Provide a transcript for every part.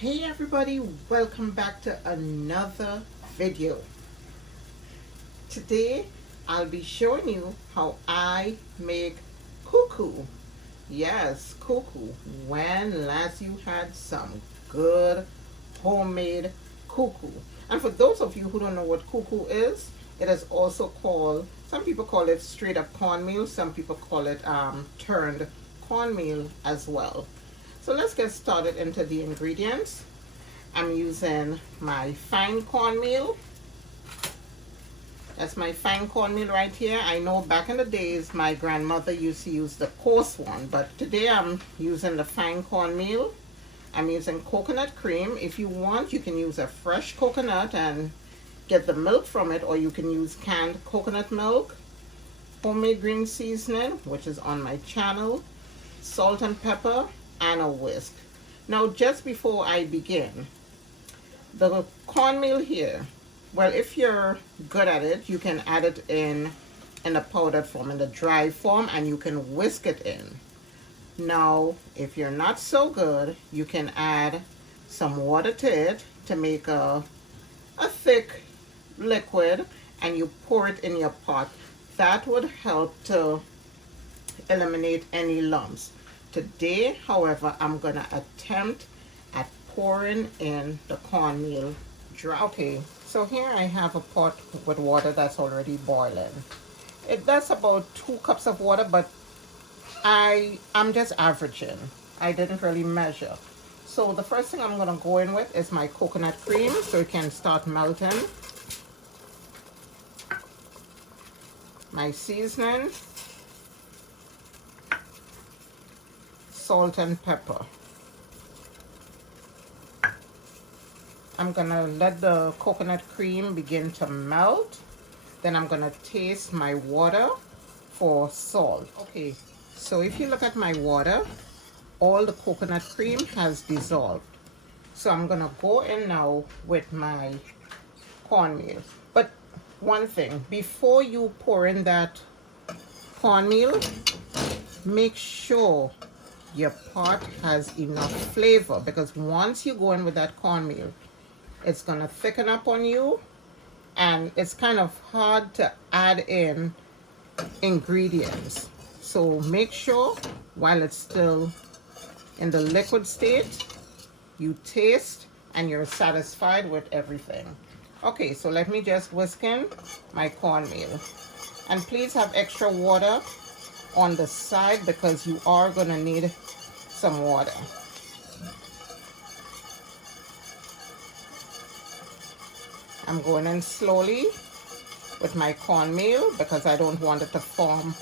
Hey everybody, welcome back to another video. Today I'll be showing you how I make Cou Cou. Yes, Cou Cou. When last you had some good homemade Cou Cou. And for those of you who don't know what Cou Cou is, it is also called, some people call it straight up cornmeal, some people call it turned cornmeal as well. So let's get started into the ingredients. I'm using my fine cornmeal. That's my fine cornmeal right here. I know back in the days my grandmother used to use the coarse one, but today I'm using the fine cornmeal. I'm using coconut cream. If you want, you can use a fresh coconut and get the milk from it, or you can use canned coconut milk. Homemade green seasoning, which is on my channel, salt and pepper, and a whisk. Now, just before I begin, the cornmeal here, well, if you're good at it, you can add it in the powdered form, in the dry form, and you can whisk it in. Now, if you're not so good, you can add some water to it to make a thick liquid, and you pour it in your pot. That would help to eliminate any lumps. Today, however, I'm gonna attempt at pouring in the cornmeal dry. Okay, so here I have a pot with water that's already boiling. That's about 2 cups of water, but I'm just averaging. I didn't really measure. So the first thing I'm gonna go in with is my coconut cream, so it can start melting. My seasoning, salt and pepper. I'm gonna let the coconut cream begin to melt. Then I'm gonna taste my water for salt. Okay, so if you look at my water, all the coconut cream has dissolved. So I'm gonna go in now with my cornmeal. But one thing, before you pour in that cornmeal, make sure your pot has enough flavor, because once you go in with that cornmeal, it's gonna thicken up on you, and it's kind of hard to add in ingredients. So make sure while it's still in the liquid state, you taste and you're satisfied with everything. Okay, so let me just whisk in my cornmeal. And please have extra water on the side, because you are gonna need some water. I'm going in slowly with my cornmeal because I don't want it to form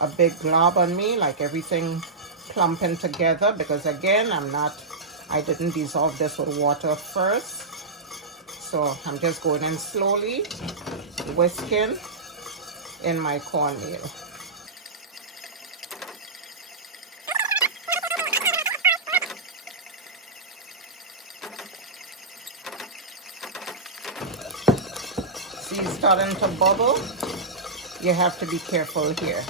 a big glob on me, like everything clumping together, because again, I didn't dissolve this with water first. So I'm just going in slowly, whisking in my cornmeal. See, it's starting to bubble. You have to be careful here.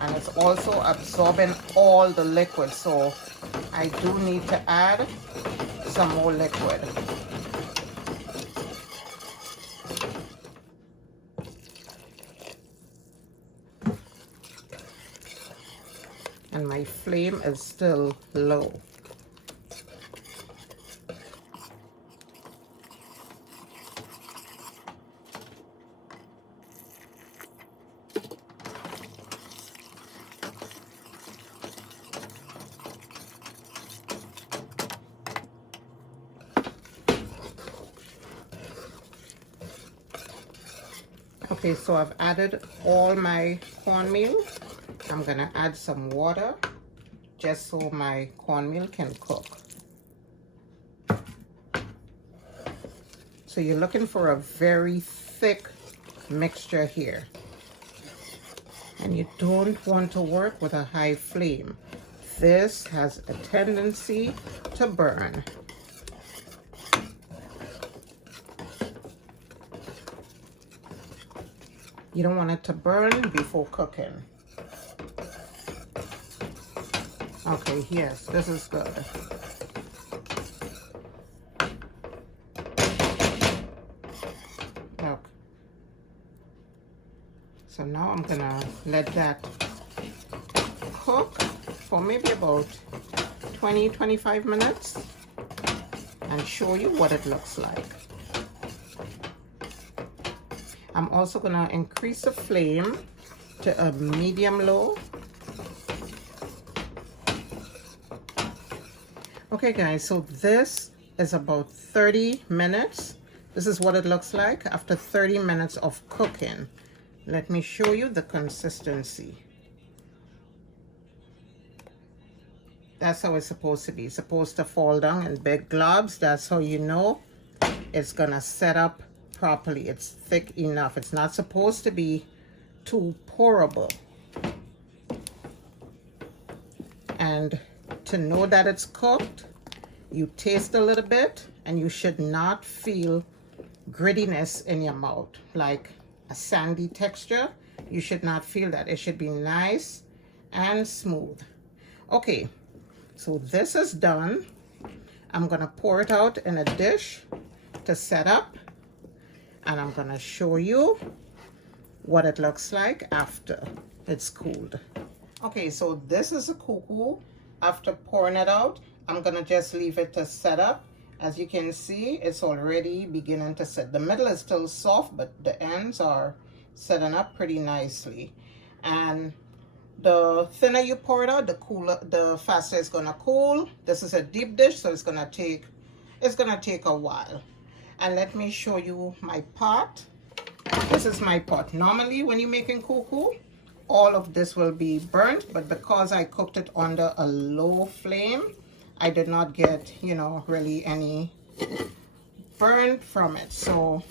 And it's also absorbing all the liquid, so I do need to add some more liquid. And my flame is still low. Okay, so I've added all my cornmeal. I'm gonna add some water just so my cornmeal can cook. So you're looking for a very thick mixture here. And you don't want to work with a high flame. This has a tendency to burn. You don't want it to burn before cooking. Okay, yes, this is good. Look. So now I'm gonna let that cook for maybe about 20-25 minutes and show you what it looks like. I'm also gonna increase the flame to a medium low. Okay guys, so this is about 30 minutes. This is what it looks like after 30 minutes of cooking. Let me show you the consistency. That's how it's supposed to be. It's supposed to fall down in big globs. That's how you know it's gonna set up properly. It's thick enough. It's not supposed to be too pourable. And to know that it's cooked, you taste a little bit and you should not feel grittiness in your mouth, like a sandy texture. You should not feel that. It should be nice and smooth. Okay, so this is done. I'm gonna pour it out in a dish to set up, and I'm gonna show you what it looks like after it's cooled. Okay, so this is a Cou Cou. After pouring it out, I'm gonna just leave it to set up. As you can see, it's already beginning to set. The middle is still soft, but the ends are setting up pretty nicely. And the thinner you pour it out, the faster it's gonna cool. This is a deep dish, so it's gonna take a while. And let me show you my pot. This is my pot. Normally, when you're making Cou Cou, all of this will be burnt, but because I cooked it under a low flame, I did not get, you know, really any burn from it. So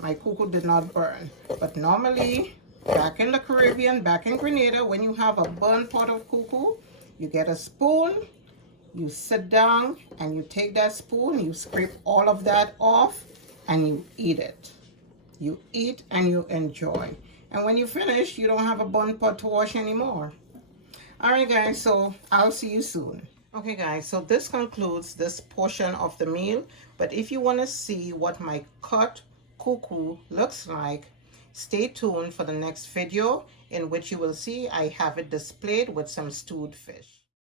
my Cou Cou did not burn. But normally, back in the Caribbean, back in Grenada, when you have a burnt pot of Cou Cou, you get a spoon, you sit down, and you take that spoon, you scrape all of that off, and you eat it. You eat and you enjoy. And when you finish, you don't have a burnt pot to wash anymore. All right, guys, so I'll see you soon. Okay, guys, so this concludes this portion of the meal. But if you want to see what my cut Cou Cou looks like, stay tuned for the next video in which you will see I have it displayed with some stewed fish.